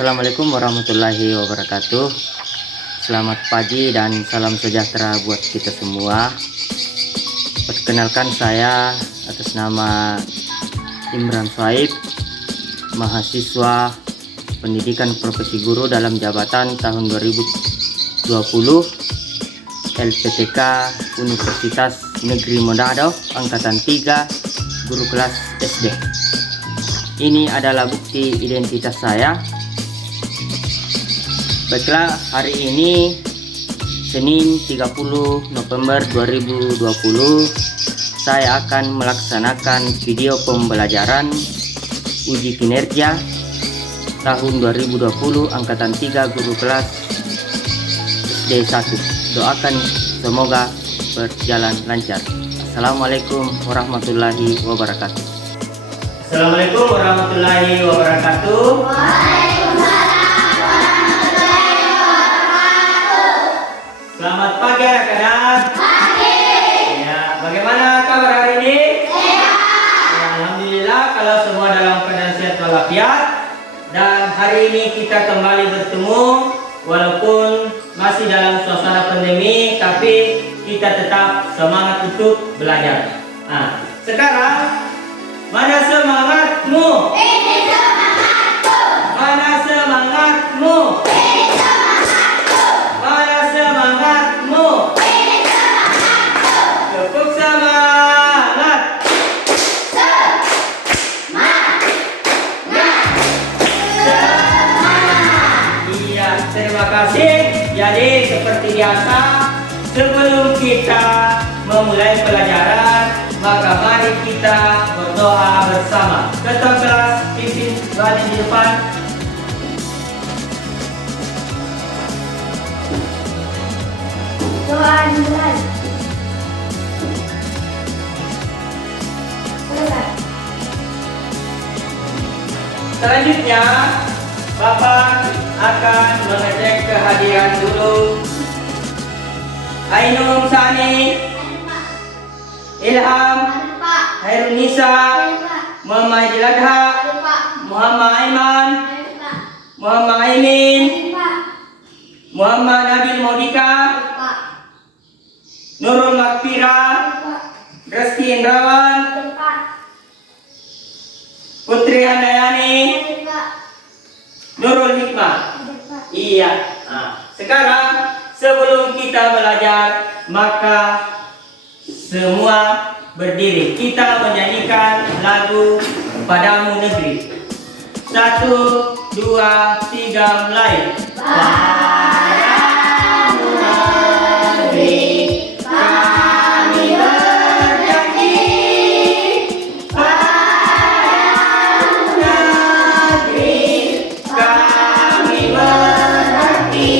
Assalamualaikum warahmatullahi wabarakatuh. Selamat pagi dan salam sejahtera buat kita semua. Perkenalkan, saya atas nama Imran Swaib, mahasiswa pendidikan profesi guru dalam jabatan tahun 2020 LPTK Universitas Negeri Manado Angkatan 3, guru kelas SD. Ini adalah bukti identitas saya. Baiklah, hari ini Senin 30 November 2020 saya akan melaksanakan video pembelajaran uji kinerja tahun 2020 angkatan 3 guru kelas SD 1. Doakan semoga berjalan lancar. Assalamualaikum warahmatullahi wabarakatuh. Assalamualaikum warahmatullahi wabarakatuh. Selamat pagi anak-anak. Pagi. Ya, bagaimana kabar hari ini? Sehat. Ya, alhamdulillah kalau semua dalam keadaan sehat walafiat. Dan hari ini kita kembali bertemu walaupun masih dalam suasana pandemi, tapi kita tetap semangat untuk belajar. Nah, sekarang mana semangatmu? Ini semangatku. Mana semangatmu? Ini semangatku. Mana semangatmu? Ini semangatku. Tepuk semangat. Semangat. Semangat. Iya, terima kasih. Jadi seperti biasa, sebelum kita memulai pelajaran, maka mari kita berdoa bersama. Ketua kelas pimpin doanya di depan. Doa dimulai. Selesai. Selanjutnya, Bapak akan mengecek kehadiran dulu. Ainun Sani, Ilham, Hairunisa, Muhammad Jiladha, Muhammad Aiman, Muhammad Aimin, Muhammad Nabil Maudika, Nurul Makfira, Reski Indrawan, Putri Handayani, Nurul Hikmah. Iya. Nah, sekarang sebelum kita belajar, maka semua berdiri. Kita menyanyikan lagu Padamu Negeri. 1, 2, 3, mulai. Padamu negeri kami berjanji. Padamu negeri kami berbakti.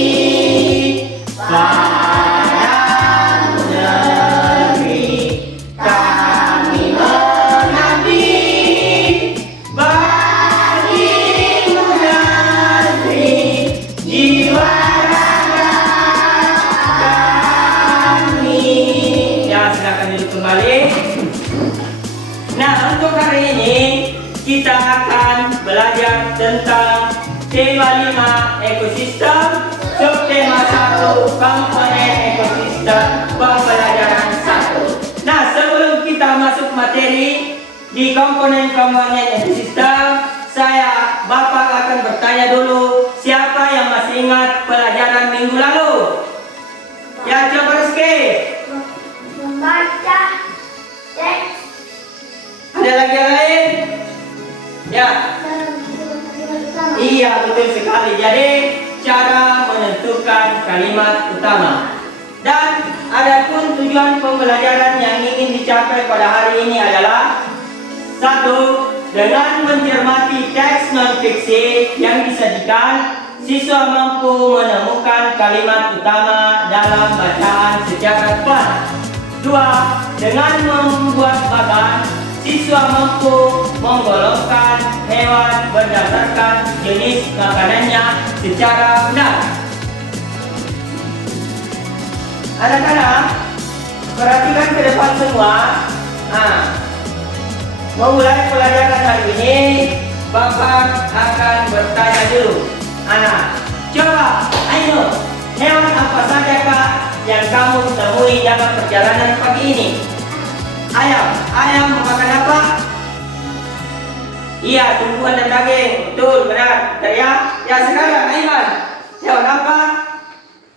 Padamu negeri kami mengabdi. Bagimu negeri jiwa raga kami. Ya, silakan duduk kembali. Nah, untuk hari ini kita akan belajar tentang tema 5 ekosistem, subtema 1 komponen ekosistem, pembelajaran 1. Nah, sebelum kita masuk materi di komponen-komponen ekosistem, Bapak akan bertanya dulu, siapa yang masih ingat pelajaran minggu lalu? Ya, coba Rizky. Membaca teks. Ada lagi yang lain? Ya. Iya, betul sekali. Jadi, cara menentukan kalimat utama. Dan adapun tujuan pembelajaran yang ingin dicapai pada hari ini adalah 1. Dengan mencermati teks non-fiksi yang disajikan, siswa mampu menemukan kalimat utama dalam bacaan secara tepat. 2. Dengan membuat bagan, siswa mampu menggolongkan hewan berdasarkan jenis makanannya secara benar. Anak-anak, perhatikan ke depan semua. Memulai pelajaran hari ini, Bapak akan bertanya dulu, Coba, ayo, hewan apa saja Kak yang kamu temui dalam perjalanan pagi ini? Ayam. Ayam memakan apa? Iya, tumbuhan dan daging. Betul, benar. Ya, ya sekarang Aiman, hewan apa?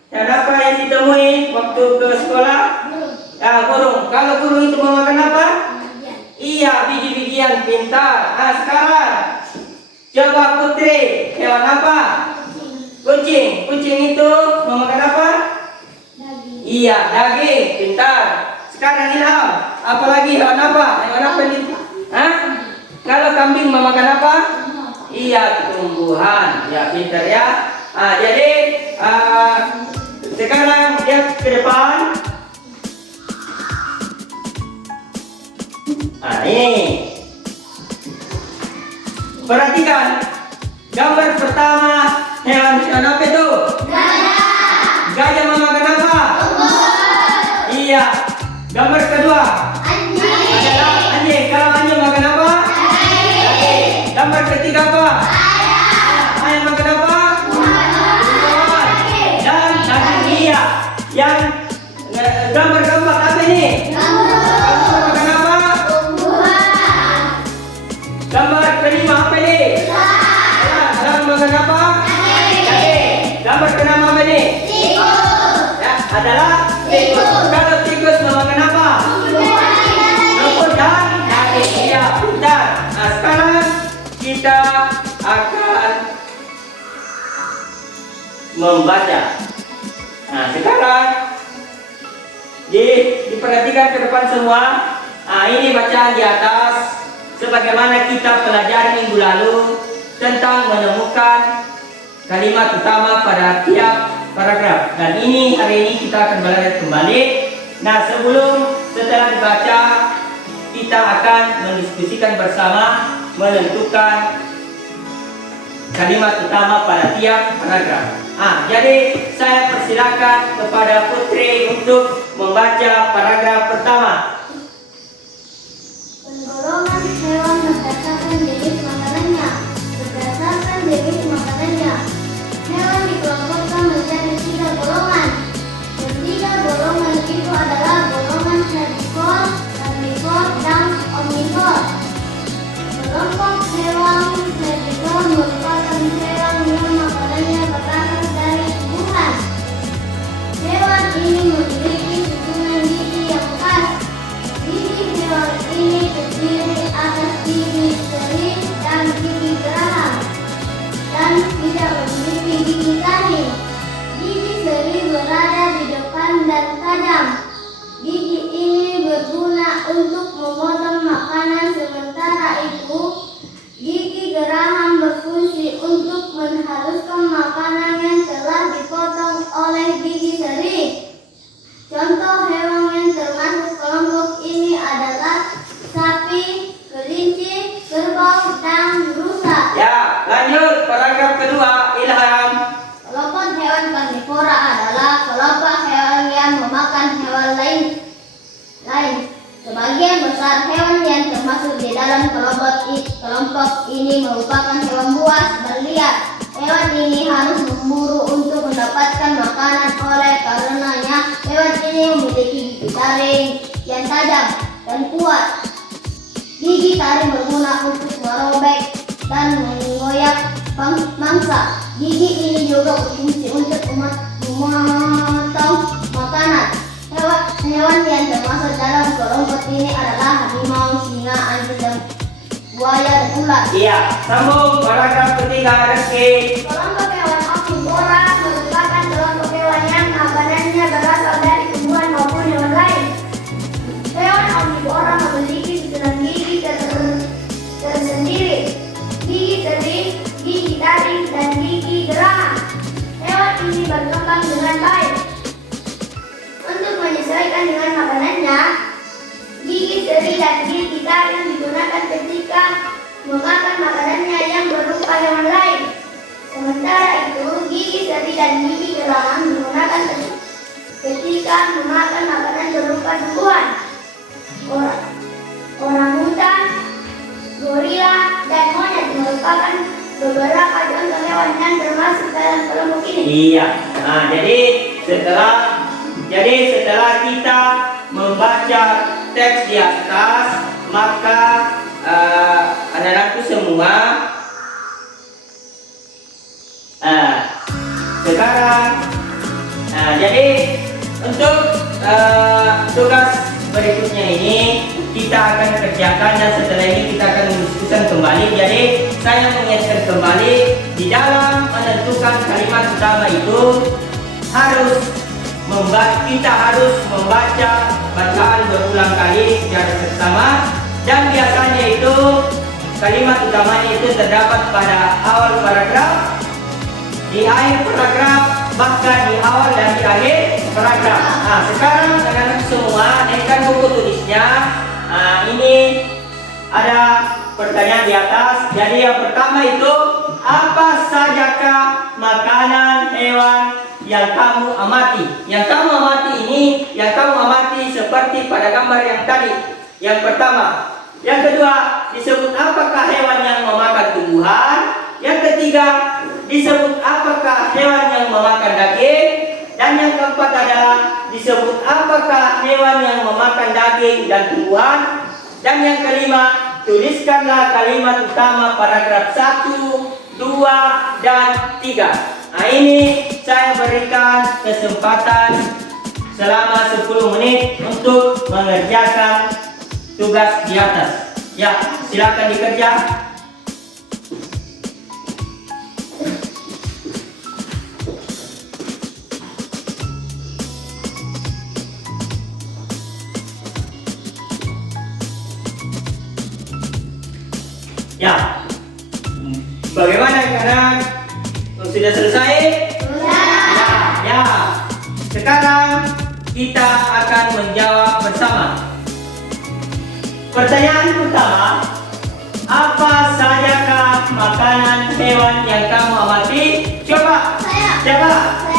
Hewan apa yang ditemui waktu ke sekolah? Ya, burung. Kalau burung itu memakan apa? Iya, biji-bijian. Pintar. Sekarang coba Putri, hewan apa? Kucing. Kucing itu memakan apa? Daging. Iya, daging. Pintar. Sekarang Ilham, apalagi hewan apa? Hewan apa ini? Kalau kambing memakan apa? Iya, tumbuhan. Ya, pintar ya. Jadi sekarang lihat ke depan. Ini. Perhatikan gambar pertama, hewan apa itu? Gajah. Gajah memakan apa? Iya. Gambar kedua Anjing. adalah anjing. Kalau anjing makan apa? Daging. Gambar ketiga apa? Ayam makan apa? Buah. Dan daging. Iya. Yang gambar keempat apa ini? Kamu makan apa? Gambar kelima apa ini? Ayam makan apa? Daging. Gambar keenam apa ini? Ya, adalah tikus. Kalau tikus memakan apa? Rumput dan daging. Iya, pintar. Sekarang kita akan membaca. Sekarang diperhatikan ke depan semua. Ini bacaan di atas sebagaimana kita pelajari minggu lalu tentang menemukan kalimat utama pada tiap paragraf. Dan ini hari ini kita akan belajar kembali. Setelah dibaca, kita akan mendiskusikan bersama menentukan kalimat utama pada tiap paragraf. Jadi saya persilakan kepada Putri untuk membaca paragraf pertama. Penggolongan hewan berdasarkan jenis makanannya. Berdasarkan jenis makanannya, hewan dikelompokkan menjadi 3 golongan. Ketiga golongan itu adalah golongan herbivore, karnivore, dan omnivore. Kelompok hewan herbivore merupakan hewan yang makanannya berasal dari tumbuhan. Hewan ini memiliki susunan gigi yang khas. Gigi hewan ini terdiri atas gigi seri dan gigi geraham, dan tidak memiliki gigi taring. Gigi seri berada di depan dan tajam. Gigi ini berguna untuk memotong makanan, sementara itu gigi geraham berfungsi untuk menghaluskan makanan yang telah dipotong oleh gigi seri. Contoh hewan yang termasuk kelompok ini adalah sapi, kelinci, kerbau, dan rusa. Ya, lanjut paragraf kedua, Ilham. Kelompok hewan karnivora adalah kelompok hewan yang memakan hewan lain. Sebagian besar hewan yang termasuk di dalam kelompok ini merupakan hewan buas berliar. Hewan ini harus memburu untuk mendapatkan makanan, oleh karenanya hewan ini memiliki gigi taring yang tajam dan kuat. Gigi taring berguna untuk merobek dan mengoyak mangsa. Gigi ini juga berfungsi untuk memotong makanan. Hewan yang termasuk dalam kelompok ini adalah harimau, singa, anjing, dan buaya, dan ular. Iya, sambung paragraf ketiga, Reski. Kelompok hewan omnivora merupakan kelompok hewan yang makanannya berasal dari tumbuhan maupun hewan lain. Hewan omnivora memiliki susunan gigi tersendiri. Gigi seri, gigi taring, dan gigi geraham. Hewan ini berkembang dengan baik. Untuk menyesuaikan dengan makanannya, gigi seri dan gigi taring digunakan ketika memakan makanannya yang berupa hewan lain. Sementara itu, gigi seri dan gigi geraham digunakan ketika memakan makanan berupa tumbuhan. Orangutan, gorila, dan monyet merupakan beberapa contoh hewan hewan yang termasuk dalam kelompok ini. Iya. Nah, jadi setelah kita membaca teks di atas, maka anak-anakku semua sekarang jadi untuk tugas berikutnya ini kita akan kerjakan, dan setelah ini kita akan mendiskusikan kembali. Jadi saya mengingatkan kembali, di dalam menentukan kalimat utama itu kita harus membaca bacaan berulang kali secara seksama, dan biasanya itu kalimat utamanya itu terdapat pada awal paragraf, di akhir paragraf, bahkan di awal dan di akhir paragraf. Nah, sekarang anak-anak semua naikkan buku tulisnya. Ini ada pertanyaan di atas. Jadi yang pertama itu, apa sajakah makanan hewan yang kamu amati? Yang kamu amati ini, yang kamu amati seperti pada gambar yang tadi. Yang pertama. Yang kedua, disebut apakah hewan yang memakan tumbuhan? Yang ketiga, disebut apakah hewan yang memakan daging? Dan yang keempat adalah disebut apakah hewan yang memakan daging dan tumbuhan? Dan yang kelima, tuliskanlah kalimat utama paragraf 1, 2, dan 3. Nah, ini saya berikan kesempatan selama 10 menit untuk mengerjakan tugas di atas. Ya, silakan dikerja. Ya, bagaimana anak-anak? Sudah selesai? Sudah. Ya. Sekarang kita akan menjawab bersama. Pertanyaan pertama, apa sajakah makanan hewan yang kamu amati? Coba. Siapa?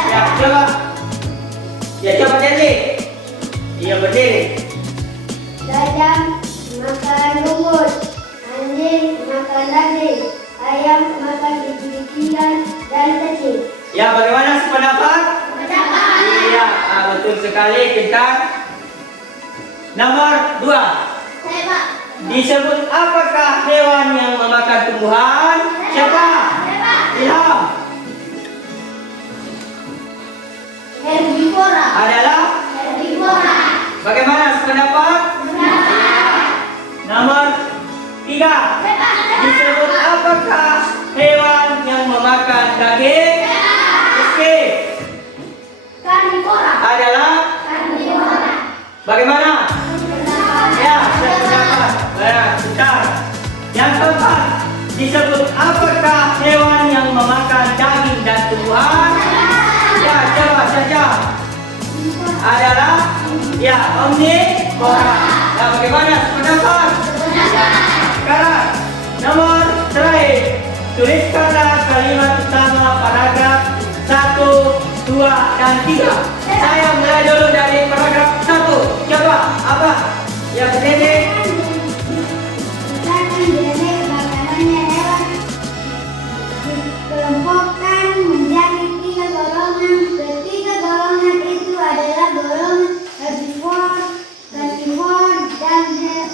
Ya, coba. Ya, coba berdiri. Iya, berdiri. Gajah makan rumput, anjing makan daging, ayam makan biji-bijian dan cacing. Ya, bagaimana sependapat? Pendapat. Iya, betul sekali, pintar. Nomor 2. Saya, Pak. Disebut apakah hewan yang memakan tumbuhan? Siapa? Ilham. Herbivora. Adalah? Herbivora. Bagaimana sependapat? Pendapat. Nomor 3. Disebut apakah hewan yang memakan daging? Rizky. Karnivora. Adalah? Karnivora. Bagaimana? Pendapat. Ya, sependapat. Bentar. Yang keempat, disebut apakah hewan yang memakan daging dan tumbuhan? Ya, coba saja. Adalah? Ya, omnivora. Ya, bagaimana sependapat? Sekarang, nomor terakhir, tuliskanlah kalimat utama paragraf 1, 2, dan 3. Saya mulai dulu dari paragraf 1. Coba, apa? Ya, berdiri. Makanannya hewan dikelompokkan menjadi 3 golongan. Ketiga golongan itu adalah golongan herbivore, karnivore, dan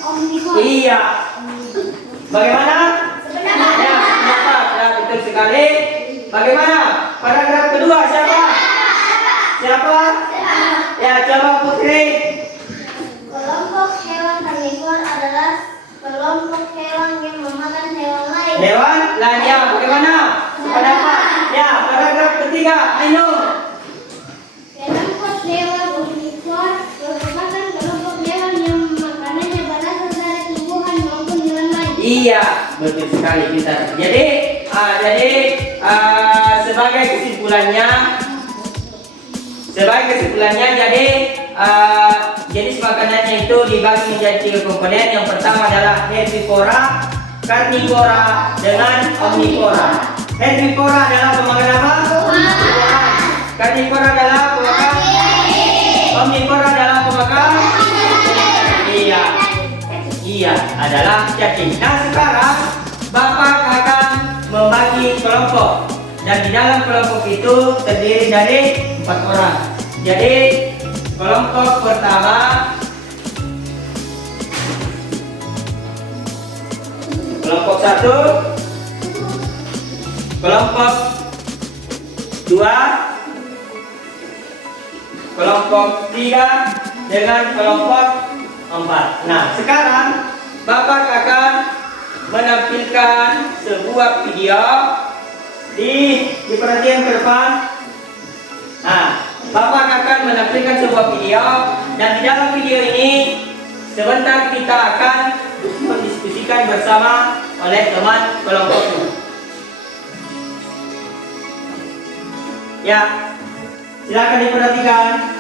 omnivore. Iya. Bagaimana? Sependapat. Ya, sependapat. Ya, betul sekali. Bagaimana? Paragraf kedua siapa? Siapa? Ya, coba Putri. Kelompok hewan karnivore adalah kelompok hewan yang memakan hewan lain. Hewan lain, ya, bagaimana? Sependapat. Ya, paragraf ketiga, Ainul. Kelompok hewan omnivore merupakan kelompok hewan yang makanannya berasal dari tumbuhan maupun hewan lain. Iya, betul sekali kita. Jadi sebagai kesimpulannya, jadi jenis makanannya itu dibagi menjadi 3 komponen. Yang pertama adalah herbivora, karnivora, dengan omnivora. Herbivora adalah pemakan apa? Tumbuhan. Karnivora adalah pemakan. Omnivora adalah pemakan. Iya, adalah cacing. Nah, sekarang Bapak akan membagi kelompok dan di dalam kelompok itu terdiri dari 4 orang. Jadi kelompok pertama kelompok 1, kelompok 2, kelompok 3 dengan kelompok 4. Nah, sekarang Bapak akan menampilkan sebuah video. Diperhatikan ke depan. Nah, Bapak akan menampilkan sebuah video, dan di dalam video ini sebentar kita akan mendiskusikan bersama oleh teman kelompoknya. Ya, silakan diperhatikan.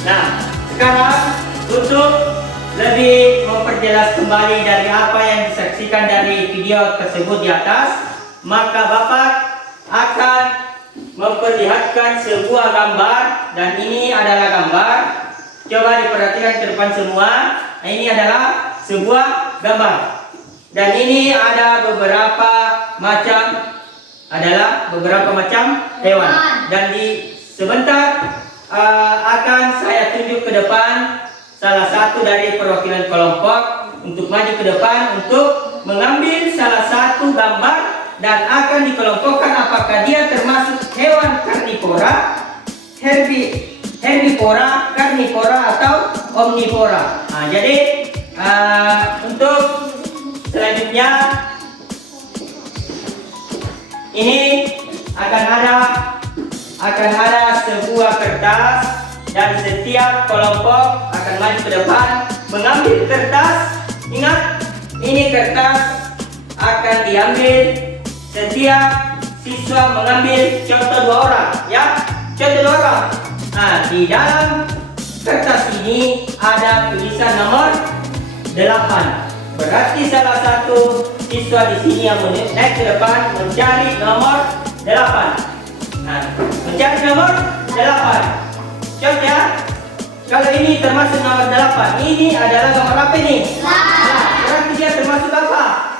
Nah, sekarang untuk lebih memperjelas kembali dari apa yang disaksikan dari video tersebut di atas, maka Bapak akan memperlihatkan sebuah gambar, dan ini adalah gambar. Coba diperhatikan ke depan semua. Nah, ini adalah sebuah gambar, dan ini ada beberapa macam hewan. Dan di sebentar akan saya tunjuk ke depan salah satu dari perwakilan kelompok untuk maju ke depan untuk mengambil salah satu gambar, dan akan dikelompokkan apakah dia termasuk hewan karnivora, herbivora, karnivora atau omnivora. Nah, jadi untuk selanjutnya ini akan ada sebuah kertas, dan setiap kelompok akan maju ke depan mengambil kertas. Ingat, ini kertas akan diambil, setiap siswa mengambil contoh 2 orang, ya. contoh orang. Nah, di dalam kertas ini ada tulisan nomor 8. Berarti salah satu siswa di sini yang naik ke depan mencari nomor 8. Nah, mencari nomor 8. Contoh ya. Kalau ini termasuk nomor 8, ini adalah nomor apa ini? Nah, berarti dia termasuk apa?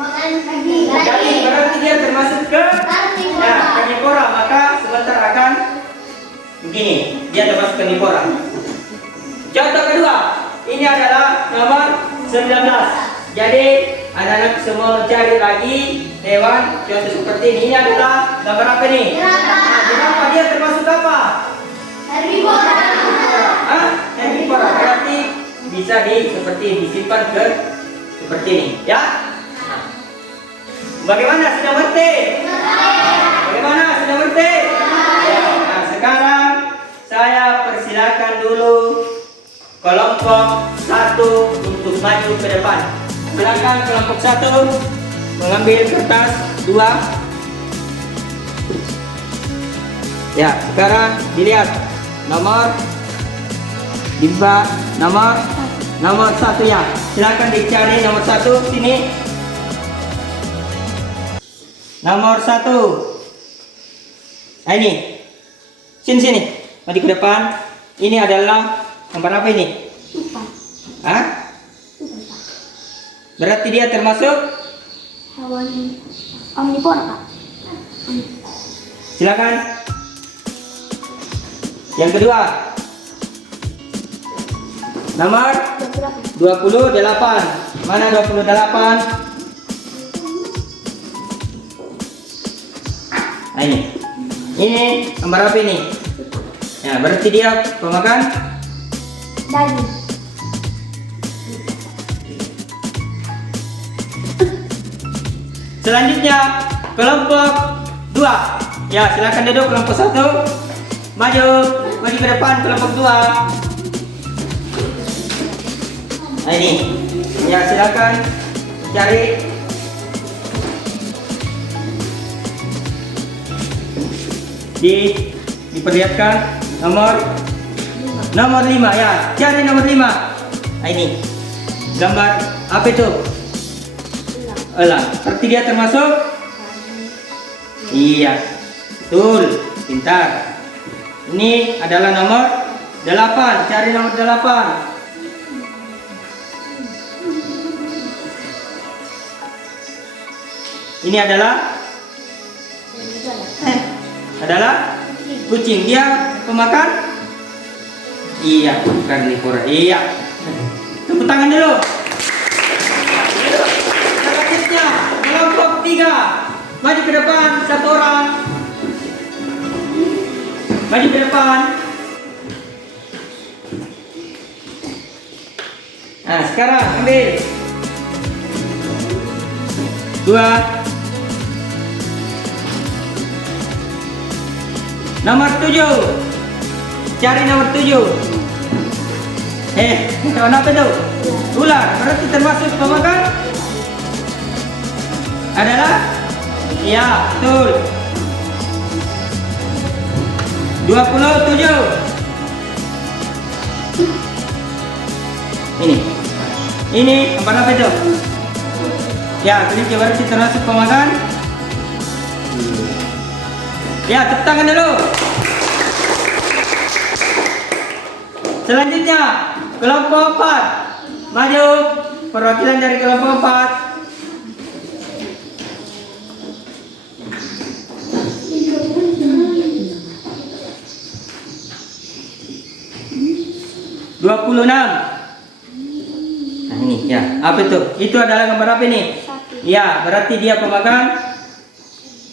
Jadi berarti dia termasuk ke karnivora. Maka sebentar akan begini, dia termasuk karnivora. Contoh kedua, ini adalah nomor 19. Jadi anak-anak semua mencari lagi hewan contoh seperti ini. Ini adalah nomor apa ini? Nah, kenapa dia termasuk apa? Herbivora. Herbivora. Berarti bisa disimpan ke seperti ini, ya. Bagaimana, sudah mengerti? Bagaimana, sudah mengerti? Nah, sekarang saya persilakan dulu kelompok 1 untuk maju ke depan. Silakan kelompok 1 mengambil kertas 2. Ya, sekarang dilihat nomor nomor 1 ya. Silakan dicari nomor 1 sini. Nomor 1. Nah, ini. Sini. Maju ke depan. Ini adalah nomor apa ini? Hah? Berarti dia termasuk Hewan omnivora, Pak. Silakan. Yang kedua. Nomor 28. Mana 28? Nah, ini nomor apa ini? Ya, berarti dia pemakan Daging. Selanjutnya kelompok 2. Ya, silakan duduk kelompok 1. Maju ke depan kelompok 2. Nah, ini. Ya, silakan cari. Diperlihatkan nomor 5 ya. Cari nomor 5. Nah, ini. Gambar apa itu? Elang. Berarti dia termasuk? Iya. Betul. Pintar. Ini adalah nomor 8. Cari nomor 8. Ini adalah kucing. Dia pemakan? Iya, karnivora. Iya. Tepuk tangan dulu. Selanjutnya kelompok 3. Maju ke depan 1 orang. Maju ke depan. Nah, sekarang ambil 2. Nomor 7. Cari nomor 7. Hewan apa itu? Ular. Berarti termasuk pemakan? Adalah? Ya, betul. 27. Ini nomor apa itu? Ya, kelinci. Berarti termasuk pemakan? Ya, tepuk tangan dulu. Selanjutnya kelompok 4. Maju perwakilan dari kelompok 4. Nah, ini ya. Apa itu? Itu adalah nomor apa ini? Ya, berarti dia pemakan.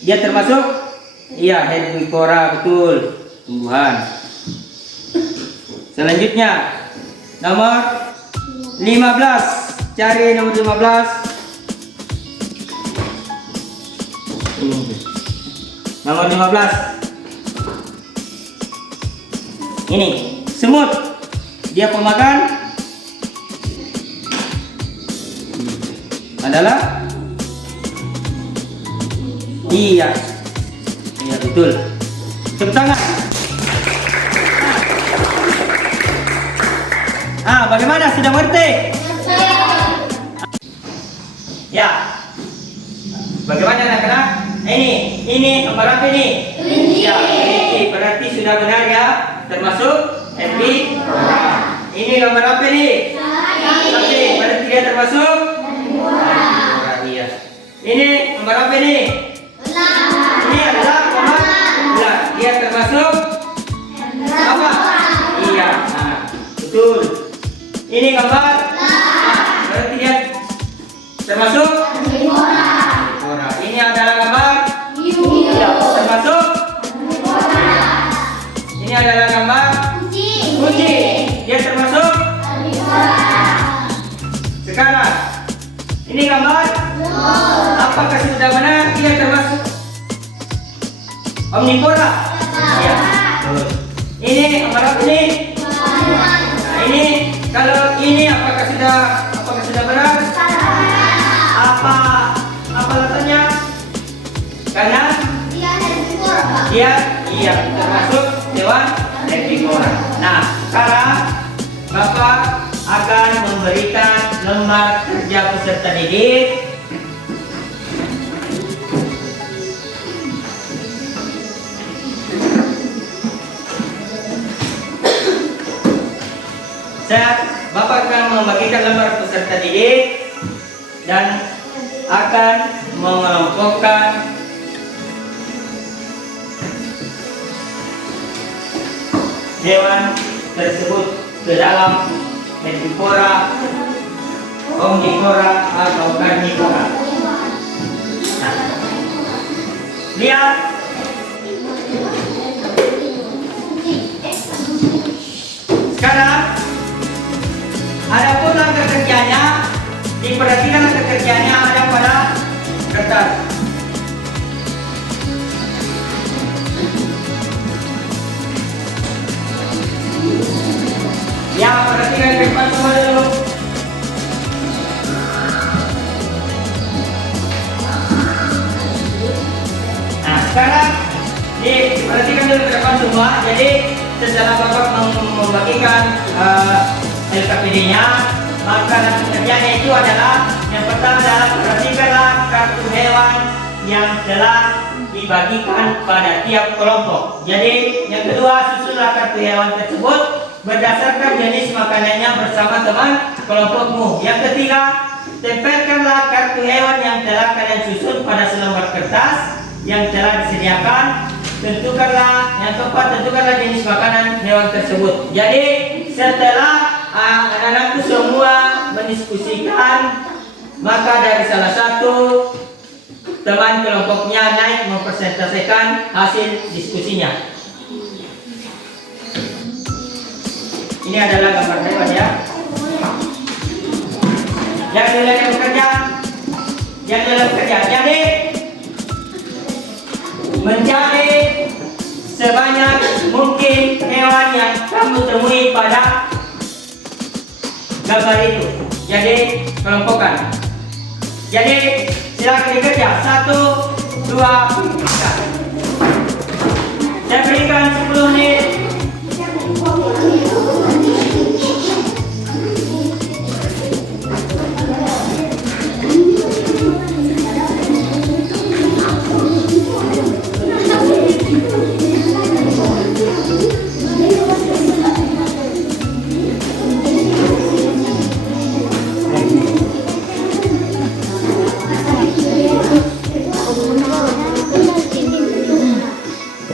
Dia termasuk? Iya, herbivora, betul. Tumbuhan. Selanjutnya nomor 15. Cari nomor 15. Ini. Nomor 15. Ini, semut. Dia pemakan? Adalah? Iya. Iya, betul. Tepuk tangan. Bagaimana? Sudah mengerti? Ya. Bagaimana anak-anak? Ini nomor apa ini? Ya, ini berarti sudah benar ya. Termasuk herbivora. Ini nomor apa ini? Sapi. Berarti dia termasuk herbivora. Iya. Ini nomor apa ini? Ini adalah nomor ular. Dia termasuk apa? Iya. Nah, betul. Ini gambar. Berarti dia termasuk herbivora. Ini adalah gambar. Iya, termasuk herbivora. Ini adalah gambar kucing. Dia termasuk herbivora. Sekarang ini gambar. Apakah sudah benar dia termasuk omnivora? Iya. Ini gambar apa ini? Nah, ini kalau ini apakah sudah benar? Apa alasannya? Karena dia termasuk hewan herbivora. Nah, sekarang Bapak akan memberikan lembar kerja peserta didik. Bapak akan membagikan lembar peserta didik dan akan mengelompokkan hewan tersebut ke dalam herbivora, omnivora atau karnivora. Nah, lihat. Sekarang adapun langkah kerjanya, diperhatikan langkah kerjanya ada pada kertas. Ya, perhatikan ke depan semua dulu. Nah, sekarang diperhatikan dulu ke depan semua. Jadi setelah Bapak membagikan LKPD-nya, maka langkah kerjanya itu adalah yang pertama adalah perhatikanlah kartu hewan yang telah dibagikan pada tiap kelompok. Jadi yang kedua, susunlah kartu hewan tersebut berdasarkan jenis makanannya bersama teman kelompokmu. Yang ketiga, tempelkanlah kartu hewan yang telah kalian susun pada selembar kertas yang telah disediakan. Yang keempat, tentukanlah jenis makanan hewan tersebut. Jadi setelah anak-anakku semua mendiskusikan, maka dari salah satu teman kelompoknya naik mempresentasikan hasil diskusinya. Ini adalah gambar hewan ya. Yang dalam bekerja. Jadi mencari sebanyak mungkin hewan yang kamu temui pada gambar itu. Jadi kelompokkan. Jadi silakan dikerja. 1, 2, 3. Saya berikan 10 menit.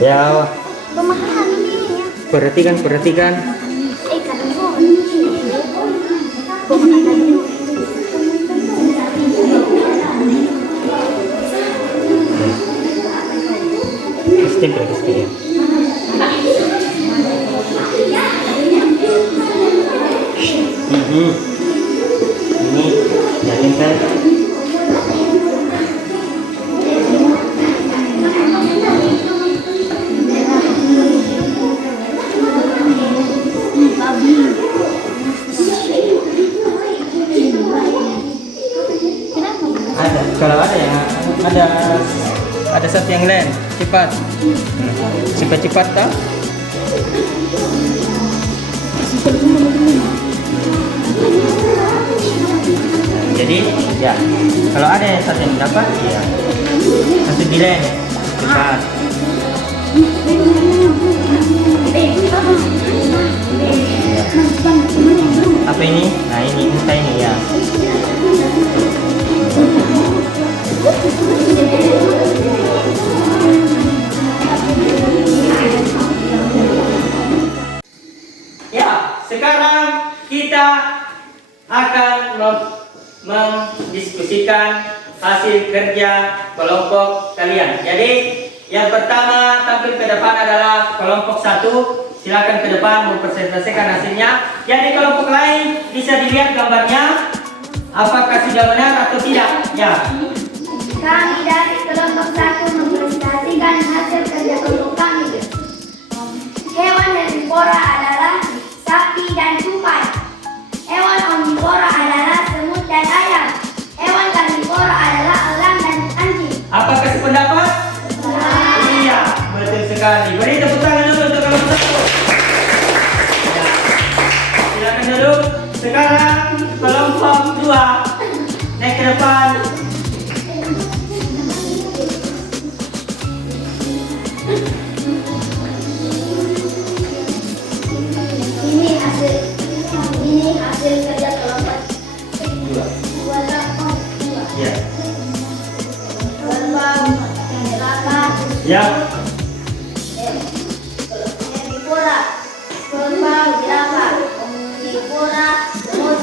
Ya, perhatikan. Stempel. Ini jangan kan. Kalau ada ya, ada satu yang lain cepat tak? Ya, kalau ada yang satu yang dapat, ya satu bilen. Cepat. Apa ini? Nah ini minta ini ya. Ya, sekarang kita akan mendiskusikan hasil kerja kelompok kalian. Jadi yang pertama tampil ke depan adalah kelompok 1. Silakan ke depan mempresentasikan hasilnya. Jadi kelompok lain bisa dilihat gambarnya. Apakah sudah benar atau tidak? Ya. Kami dari kelompok 1 mempresentasikan hasil kerja kelompok kami. Hewan herbivora adalah sapi dan tupai. Hewan omnivora adalah semut dan ayam. Hewan karnivora adalah elang dan anjing. Apakah sependapat? Iya, betul sekali. Beri tepuk tangan dulu untuk kelompok 1. Ya. Silakan duduk. Sekarang kelompok 2 naik ke depan. Ini hasil kerja kelompok 2. Ya. Kelompok Ya. herbivora, kelompok jerapah, omnivora, semut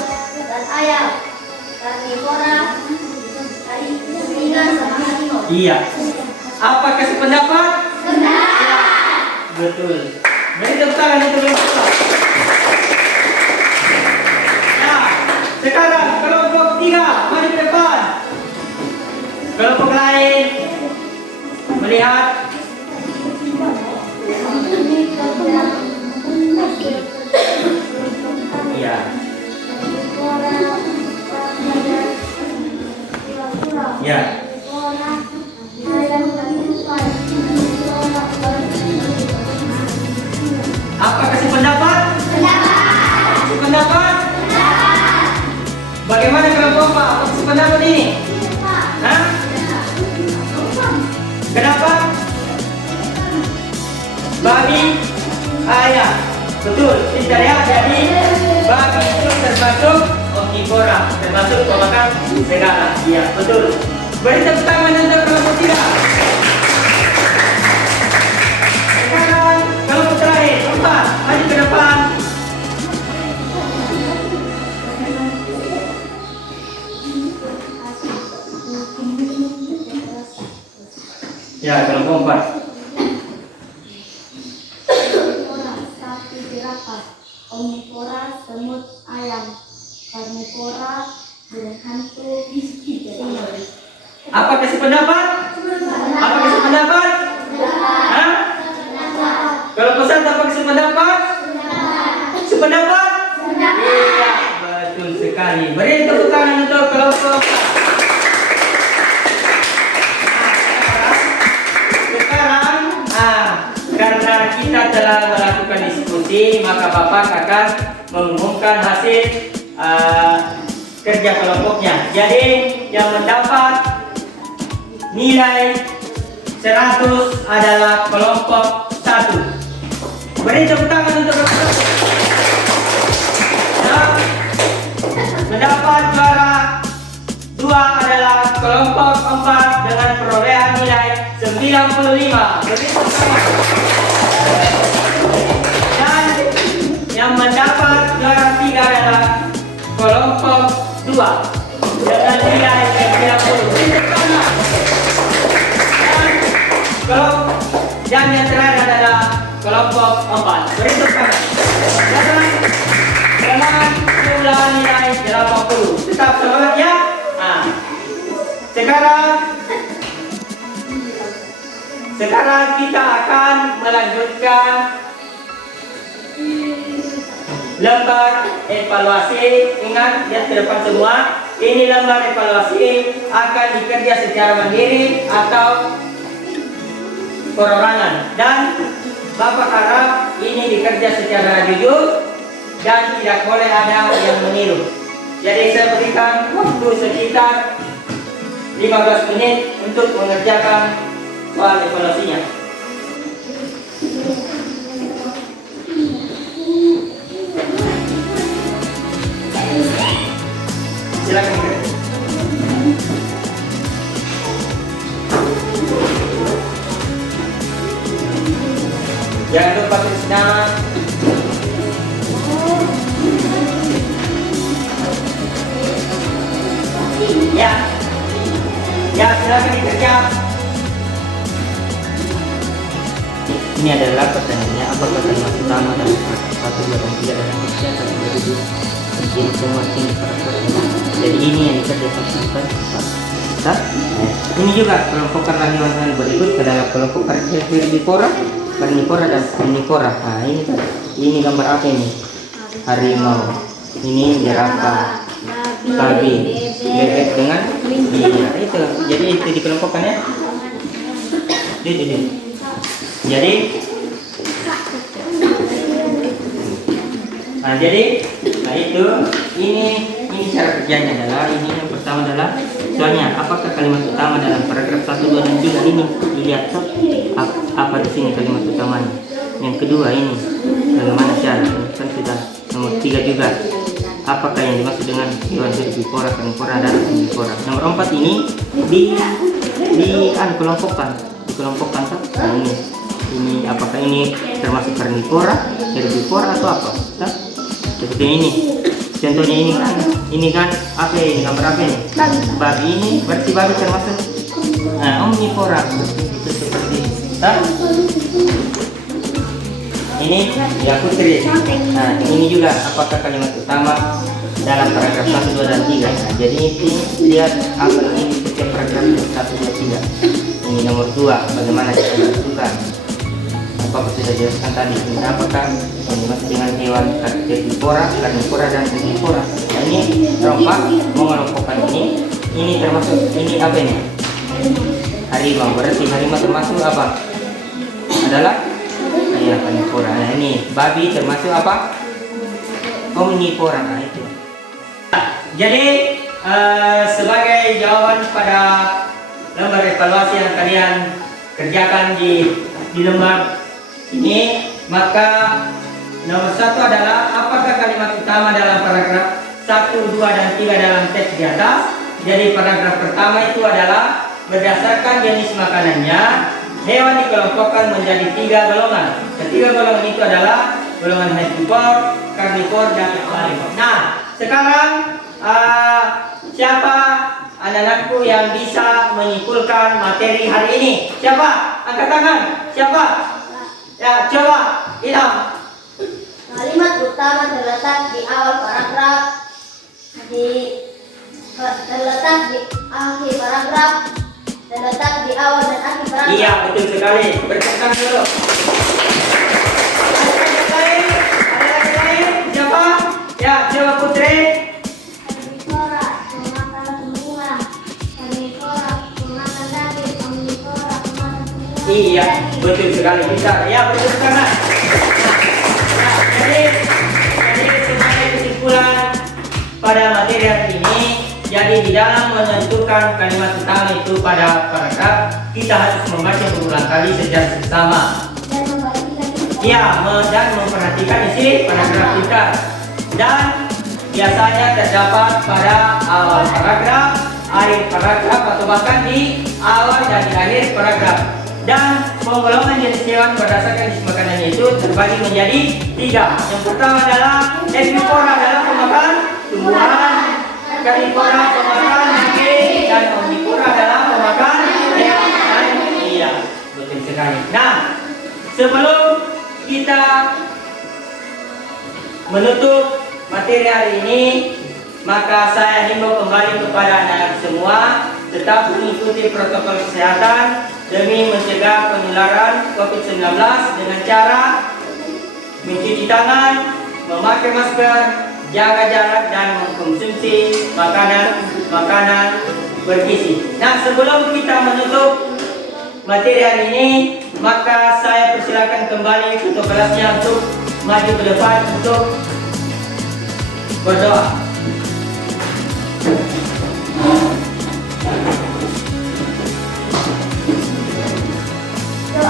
dan ayam, karnivora, singa sama harimau. Iya. Apakah sependapat? Benar. Betul. Beri tepuk tangan untuk kelompok 2. Ya. Sekarang kelompok 3 mari ke depan. Kelompok lain melihat. Iya. Ya. Apakah sependapat? Sependapat? Bagaimana kelompok Pak? Apakah sependapat ini? Hah? Kenapa? Babi, ayam. Betul. Kita lihat jadi babi itu termasuk omnivora, termasuk pemakan segala. Iya, betul. Beri tepuk tangan untuk kelompok 3. Sekarang kelompok terakhir 4, maju ke depan. Ya, kelompok 4. Sapi jerapah, omnivora, semut, ayam, karnivora, berhantu, singa. Apakah sependapat? Apakah sependapat? Hah? Kelompok 1 apakah sependapat? Sependapat? Iya, betul sekali. Beri tepuk tangan untuk kelompok 4. Sekarang, karena kita telah melakukan diskusi, maka Bapak akan mengumumkan hasil kerja kelompoknya. Jadi yang mendapat nilai 100 adalah kelompok 1. Beri tepuk tangan untuk kelompok 1. Dan mendapat juara 2 adalah kelompok 4 dengan perolehan nilai 95. Beri tepuk tangan. Dan yang mendapat juara 3 adalah kelompok 2 dengan nilai 90. Beri tepuk tangan. Dan yang terakhir adalah kelompok 4. Beri tepuk tangan. Dengan jumlah nilai 80. Tetap semangat ya. Sekarang kita akan melanjutkan lembar evaluasi. Ingat, lihat ke depan semua. Ini lembar evaluasi akan dikerja secara mandiri atau perorangan, dan Bapak harap ini dikerja secara jujur dan tidak boleh ada yang meniru. Jadi saya berikan waktu sekitar 15 menit untuk mengerjakan soal evaluasinya. Silakan. Jangan lupa tulis nama. Ya silakan dikerja. Ini adalah pertanyaannya, apakah kalimat utama dalam paragraf 1, 2, dan 3 dalam kerja akan berdiri begini semua tinggi paragraf ini. Jadi ini yang dikerjakan sampai 4. Ini juga kelompokanlah hewan-hewan berikut ke dalam kelompok herbivora, karnivora, dan omnivora. Nah ini gambar apa ini? Harimau. Ini jerapah, babi, bebek dengan itu. Jadi itu dikelompokkan ya. Jadi itu ini cara kerjanya adalah ini yang pertama adalah soalnya apakah kalimat utama dalam paragraf 1, 2, dan 3 ini dilihat apa di sini kalimat utamanya. Yang kedua ini bagaimana cara kan sudah nomor 3 juga apakah yang dimaksud dengan hewan herbivora, karnivora, dan omnivora. Nomor 4 ini dikelompokkan kan? Nah, ini apakah ini termasuk karnivora, herbivora atau apa? Nah, seperti ini. Contohnya ini kan apa ini gambar apa ini? Babi. Ini berarti babi termasuk omnivora. Itu seperti ini ya putri. Nah ini juga apakah kalimat utama dalam paragraf 1, 2, dan 3. Nah, jadi ini lihat apa ini setiap paragraf 1, 2, 3. Ini nomor 2 bagaimana kita menentukan apa sudah jelaskan tadi. Ini apakah ini masih dengan hewan herbivora, karnivora, dan omnivora. Nah ini rompak mengelompokkan ini termasuk ini apa ini? Harimau. Berarti harimau termasuk apa? Adalah karnivora. Nah ini babi termasuk apa? Omnivora. Nah itu. Jadi sebagai jawaban pada lembar evaluasi yang kalian kerjakan di lembar ini, maka nomor 1 adalah apakah kalimat utama dalam paragraf 1, 2, dan 3 dalam teks di atas. Jadi paragraf pertama itu adalah berdasarkan jenis makanannya hewan dikelompokkan menjadi 3 golongan. Ketiga golongan itu adalah golongan herbivor, karnivor, dan omnivor. Nah sekarang siapa anak-anakku yang bisa menyimpulkan materi hari ini? Siapa? Angkat tangan. Siapa? Ya, coba. Ilham. Kalimat utama terletak di awal paragraf, terletak di akhir paragraf, terletak di awal dan akhir paragraf. Iya, betul sekali. Bertepuk tangan dulu. Ada lagi lain? Siapa? Ya, coba Putri. Karnivora memakan tumbuhan, karnivora memakan daging, omnivora memakan tumbuhan. Iya, betul sekali. Bisa. Ya, bertepuk tangan. Jadi sebagai kesimpulan pada materi hari ini, jadi di dalam menentukan kalimat utama itu pada paragraf, kita harus membaca berulang kali secara bersama. Ya, dan memperhatikan isi paragraf kita. Dan biasanya terdapat pada awal paragraf, akhir paragraf, atau bahkan di awal dan di akhir paragraf. Dan penggolongan jenis hewan berdasarkan jenis makanannya itu terbagi menjadi 3. Yang pertama adalah herbivora adalah pemakan tumbuhan, karnivora pemakan daging, dan omnivora adalah pemakan hewan. Iya, betul sekali. Nah, sebelum kita menutup materi hari ini, maka saya himbau kembali kepada anak-anak semua tetap mengikuti protokol kesehatan demi mencegah penularan COVID-19 dengan cara mencuci tangan, memakai masker, jaga jarak, dan mengkonsumsi makanan bergizi. Nah, sebelum kita menutup materi hari ini, maka saya persilakan kembali ketua kelasnya untuk maju ke depan untuk berdoa.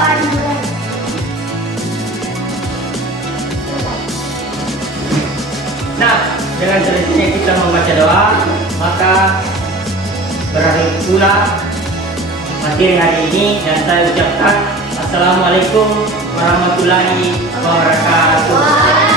perlombaan mulai. Nah, dengan selesainya kita membaca doa, maka berakhir pula materi hari ini dan saya ucapkan Assalamualaikum warahmatullahi wabarakatuh.